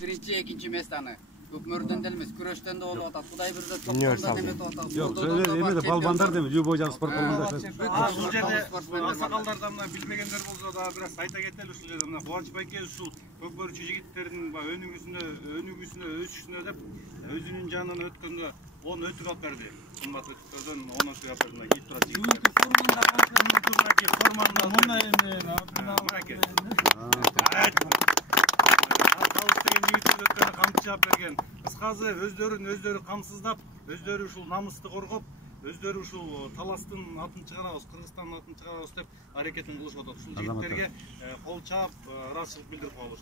Birinci, ikinci местаны. Көкмөрдөн да эмес, күрөштөн да болуп атат. Кудай бирде чоңдон эметип атат. Жок, эме балбандар деме, любой жак спорт балбандар. Ушул жерде аксакалдардан мына билбегендер болсо да бир аз айта кетели ушул жерде. Мына Кубаныч байке ушул көкбөрүчү жигиттердин өнүгүүсүнө өсүшүнө деп өзүнүн жанынан өткөндө 10 өтүк алып берди. Кымбат өтүктөрдөн 10 өтүк алып берди. Кийип турат жигиттер. Камчап берген. Кыскасы өздөрү камсыздап, өздөрү ушул намысты коргоп, өздөрү ушул таластын атын чыгарабыз, Кыргызстандын атын чыгарабыз деп аракетин кылышып атат. Ушул жигиттерге кол чаап, ыраазычылык билдирип коелуш.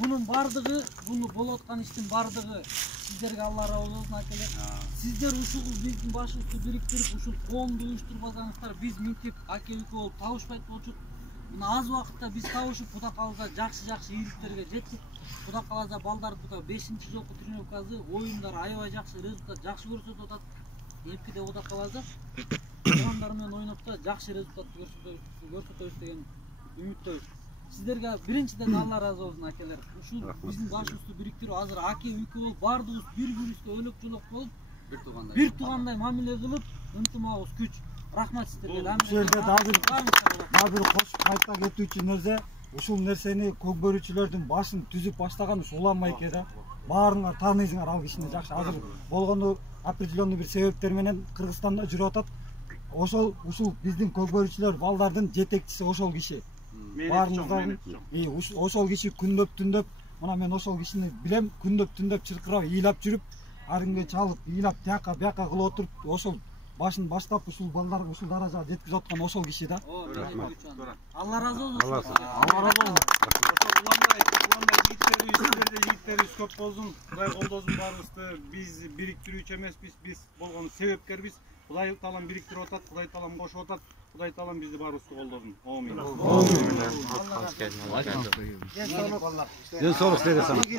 Bunun bardыгы, bunu болуп аткан иштин бардыгы сиздерге Алла разы болсун акелер. Сиздер ушул биздин башыбызды бириктирип, ушул коомду уюштурбасаңыздар, биз минтип аке-үкө болуп табышпайт болчук. Мына аз убакытта биз табышып, Кудай кааласа жакшы ийгиликтерге жеттик. Кудай кааласа балдар 5-чи жолку тренировкасы, оюндар аябай жакшы, результат жакшы көрсөтүп атат. Эпкиде Кудай кааласа балдар менен ойноп да жакшы результат көрсөтөбүз деген үмүттөбүз. Сиздерге биринчиден Алла разы болсун акелер. Ушул биздин башыбызды бириктирип, азыр аке-үкө болуп, бардыгыбыз бири-бирибизге өлөк-жөлөк болуп, бир туугандай мамиле кылып, ынтымагыбыз күч. Рахмат сиздерге. Бул жерде дагы бир кошуп кайта кетүүчү нерсе, ушул нерсени көкбөрүүчүлөрдүн башын түзүп баштаган ушул Улан байке да. Баарыңар тааныйсыңар ал кишини жакшы. Азыр болгону определенный бир себептер менен Кыргызстанда жүрүп атат. Ушул биздин көкбөрүүчүлөр балдардын жетекчиси ошол киши. Баарыңыздар ошол киши күндөп-түндөп, мына мен ошол кишини билем, күндөп-түндөп чыркырап, ыйлап жүрүп, ар кимге чалып, ыйлап тияка бияка кылып отуруп, ошол башын баштап ушул балдарга ушул даражага жеткизип аткан ошол киши да. Алла разы болсун. Алла разы болсун. Уландай жигиттерибиз көп болсун. Кудай колдосун баарыбызды. Биз бириктирүүчү эмеспиз, биз болгон себепкербиз. Кудай таалам бириктирип атат, Кудай таалам кошуп атат. Кудай таалам бизди баарыбызды колдосун. Амин. Ден соолук силерге.